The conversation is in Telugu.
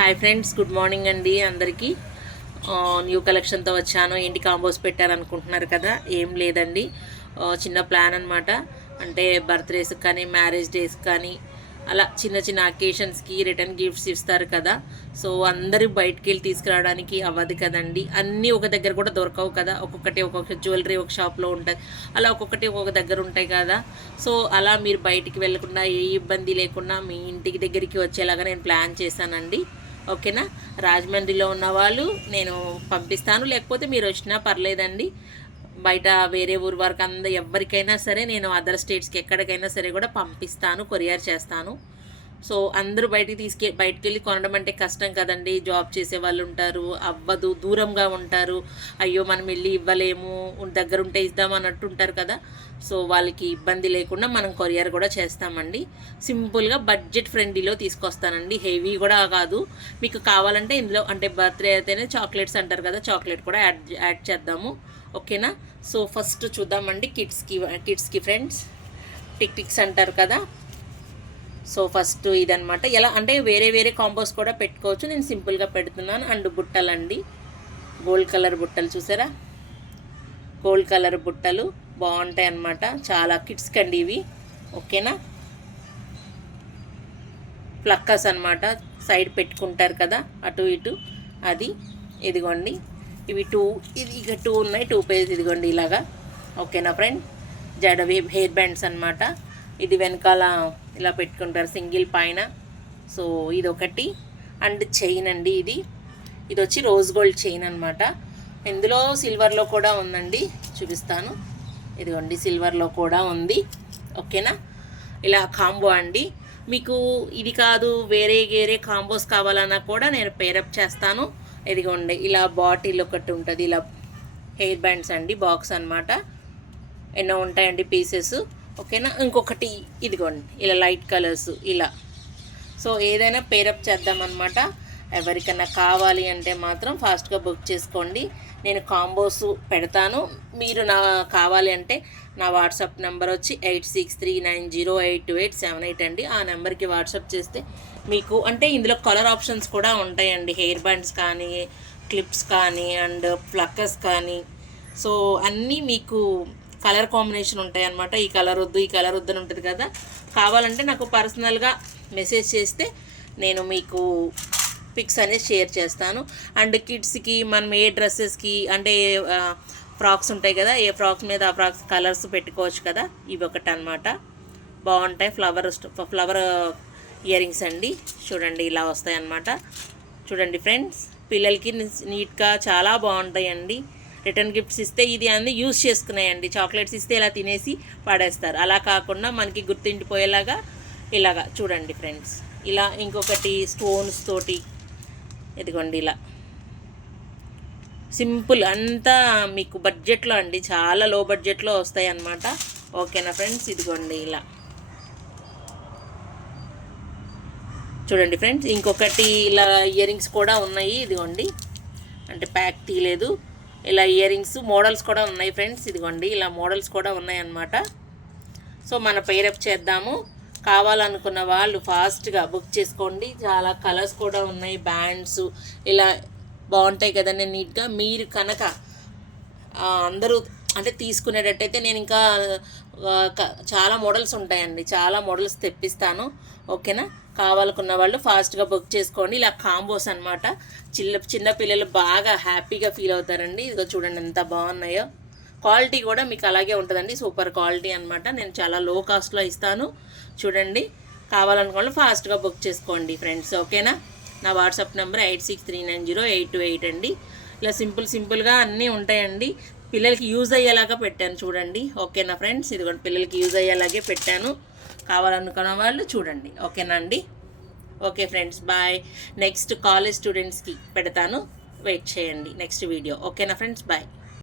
హాయ్ ఫ్రెండ్స్, గుడ్ మార్నింగ్ అండి అందరికీ. న్యూ కలెక్షన్తో వచ్చాను. ఏంటి కాంబోస్ పెట్టారనుకుంటున్నారు కదా, ఏం లేదండి. చిన్న ప్లాన్ అనమాట. అంటే బర్త్డేస్కి కానీ మ్యారేజ్ డేస్కి కానీ అలా చిన్న చిన్న అకేషన్స్కి రిటర్న్ గిఫ్ట్స్ ఇస్తారు కదా. సో అందరూ బయటికి వెళ్ళి తీసుకురావడానికి అవ్వదు కదండి. అన్నీ ఒక దగ్గర కూడా దొరకవు కదా. ఒక్కొక్క జ్యువెలరీ ఒక షాప్లో ఉంటుంది, అలా ఒక్కొక్కటి ఒక్కొక్క దగ్గర ఉంటాయి కదా. సో అలా మీరు బయటికి వెళ్ళకుండా ఏ ఇబ్బంది లేకుండా మీ ఇంటికి దగ్గరికి వచ్చేలాగా నేను ప్లాన్ చేశానండి. ఓకేనా. రాజమండ్రిలో ఉన్న వాళ్ళు నేను పంపిస్తాను, లేకపోతే మీరు వచ్చినా పర్లేదండి. బయట వేరే ఊరు వరకు ఎవరికైనా సరే నేను అదర్ స్టేట్స్కి ఎక్కడికైనా సరే కూడా పంపిస్తాను, కొరియర్ చేస్తాను. సో అందరూ బయటికి వెళ్ళి కొనడం అంటే కష్టం కదండి. జాబ్ చేసే వాళ్ళు ఉంటారు, అవ్వదు, దూరంగా ఉంటారు. అయ్యో మనం వెళ్ళి ఇవ్వలేము, దగ్గరుంటే ఇద్దాం అన్నట్టు ఉంటారు కదా. సో వాళ్ళకి ఇబ్బంది లేకుండా మనం కొరియర్ కూడా చేస్తామండి. సింపుల్గా బడ్జెట్ ఫ్రెండ్లీలో తీసుకొస్తానండి. హెవీ కూడా కాదు. మీకు కావాలంటే ఇందులో అంటే బర్త్డే అయితేనే చాక్లెట్స్ అంటారు కదా, చాక్లెట్ కూడా యాడ్ చేద్దాము. ఓకేనా. సో ఫస్ట్ చూద్దామండి కిడ్స్కి ఫ్రెండ్స్ టిక్స్ అంటారు కదా. సో ఫస్ట్ ఇదనమాట. ఎలా అంటే వేరే వేరే కాంబోస్ కూడా పెట్టుకోవచ్చు, నేను సింపుల్గా పెడుతున్నాను. అండ్ బుట్టలండి, గోల్డ్ కలర్ బుట్టలు చూసారా, గోల్డ్ కలర్ బుట్టలు బాగుంటాయి అన్నమాట. చాలా కిడ్స్కి అండి ఇవి. ఓకేనా. ప్లక్కర్స్ అనమాట, సైడ్ పెట్టుకుంటారు కదా అటు ఇటు, అది. ఇదిగోండి ఇవి ఇది ఇక 2 ఉన్నాయి, 2 పేజ్. ఇదిగోండి ఇలాగా. ఓకేనా ఫ్రెండ్. హెయిర్ బ్యాండ్స్ అనమాట. ఇది వెనకాల ఇలా పెట్టుకుంటారు సింగిల్ పైన. సో ఇది ఒకటి. అండ్ చైన్ అండి, ఇది వచ్చి రోజ్ గోల్డ్ చైన్ అనమాట. ఇందులో సిల్వర్లో కూడా ఉందండి, చూపిస్తాను. ఇదిగోండి సిల్వర్లో కూడా ఉంది. ఓకేనా. ఇలా కాంబో అండి. మీకు ఇది కాదు వేరే కాంబోస్ కావాలన్నా కూడా నేను పేరప్ చేస్తాను. ఇదిగోండి ఇలా బాటిల్ ఒకటి ఉంటుంది, ఇలా హెయిర్ బ్యాండ్స్ అండి, బాక్స్ అనమాట. ఎన్నో ఉంటాయండి పీసెస్. ఓకేనా. ఇంకొకటి ఇదిగోండి ఇలా లైట్ కలర్స్ ఇలా. సో ఏదైనా పేరప్ చేద్దామన్నమాట. ఎవరికైనా కావాలి అంటే మాత్రం ఫాస్ట్గా బుక్ చేసుకోండి. నేను కాంబోస్ పెడతాను. మీరు కావాలి అంటే నా వాట్సాప్ నెంబర్ వచ్చి 8639082878 అండి. ఆ నెంబర్కి వాట్సాప్ చేస్తే మీకు అంటే ఇందులో కలర్ ఆప్షన్స్ కూడా ఉంటాయండి. హెయిర్ బ్యాండ్స్ కానీ, క్లిప్స్ కానీ, అండ్ ప్లక్కర్స్ కానీ. సో అన్నీ మీకు కలర్ కాంబినేషన్ ఉంటాయి అన్నమాట. ఈ కలర్ వద్దు అని ఉంటుంది కదా. కావాలంటే నాకు పర్సనల్గా మెసేజ్ చేస్తే నేను మీకు పిక్స్ అనేది షేర్ చేస్తాను. అండ్ కిడ్స్కి మనం ఏ డ్రెస్సెస్కి అంటే ఫ్రాక్స్ ఉంటాయి కదా, ఏ ఫ్రాక్స్ మీద ఆ ఫ్రాక్స్ కలర్స్ పెట్టుకోవచ్చు కదా. ఇవి ఒకటి అనమాట, బాగుంటాయి. ఫ్లవర్ ఇయర్ రింగ్స్ అండి, చూడండి ఇలా వస్తాయి అన్నమాట. చూడండి ఫ్రెండ్స్, పిల్లలకి నీట్గా చాలా బాగుంటాయండి. రిటర్న్ గిఫ్ట్స్ ఇస్తే ఇది అన్నీ యూజ్ చేసుకున్నాయండి. చాక్లెట్స్ ఇస్తే ఇలా తినేసి పడేస్తారు. అలా కాకుండా మనకి గుర్తుండిపోయేలాగా ఇలాగా చూడండి ఫ్రెండ్స్. ఇలా ఇంకొకటి స్టోన్స్ తోటి, ఇదిగోండి ఇలా సింపుల్, అంతా మీకు బడ్జెట్లో అండి, చాలా లో బడ్జెట్లో వస్తాయి అన్నమాట. ఓకేనా ఫ్రెండ్స్. ఇదిగోండి ఇలా చూడండి ఫ్రెండ్స్. ఇంకొకటి ఇలా ఇయర్ రింగ్స్ కూడా ఉన్నాయి. ఇదిగోండి అంటే ప్యాక్ తీయలేదు. ఇలా ఇయర్ రింగ్స్ మోడల్స్ కూడా ఉన్నాయి ఫ్రెండ్స్. ఇదిగోండి ఇలా మోడల్స్ కూడా ఉన్నాయి అన్నమాట. సో మన పేరప్ చేద్దాము. కావాలనుకున్న వాళ్ళు ఫాస్ట్గా బుక్ చేసుకోండి. చాలా కలర్స్ కూడా ఉన్నాయి. బ్యాండ్స్ ఇలా బాగుంటాయి కదండి నీట్గా. మీరు కనుక అందరూ అంటే తీసుకునేటట్టయితే నేను ఇంకా చాలా మోడల్స్ ఉంటాయండి, చాలా మోడల్స్ తెప్పిస్తాను. ఓకేనా. కావాలనుకున్న వాళ్ళు ఫాస్ట్గా బుక్ చేసుకోండి. ఇలా కాంబోస్ అనమాట. చిన్న పిల్లలు బాగా హ్యాపీగా ఫీల్ అవుతారండి. ఇదిగో చూడండి ఎంత బాగున్నాయో. క్వాలిటీ కూడా మీకు అలాగే ఉంటుందండి, సూపర్ క్వాలిటీ అనమాట. నేను చాలా లో కాస్ట్లో ఇస్తాను. చూడండి, కావాలనుకోండి ఫాస్ట్గా బుక్ చేసుకోండి ఫ్రెండ్స్. ఓకేనా. నా వాట్సాప్ నెంబర్ 86390828 అండి. ఇలా సింపుల్గా అన్నీ ఉంటాయండి. పిల్లలకి యూజ్ అయ్యేలాగా పెట్టాను చూడండి. ఓకేనా ఫ్రెండ్స్. ఇదిగోండి పిల్లలకి యూజ్ అయ్యేలాగే పెట్టాను. కావాలనుకున్న వాళ్ళు చూడండి. ఓకేనా అండి. Okay friends, bye. Next college స్టూడెంట్స్కి పెడతాను, వెయిట్ చేయండి నెక్స్ట్ వీడియో. ఓకేనా ఫ్రెండ్స్, బాయ్.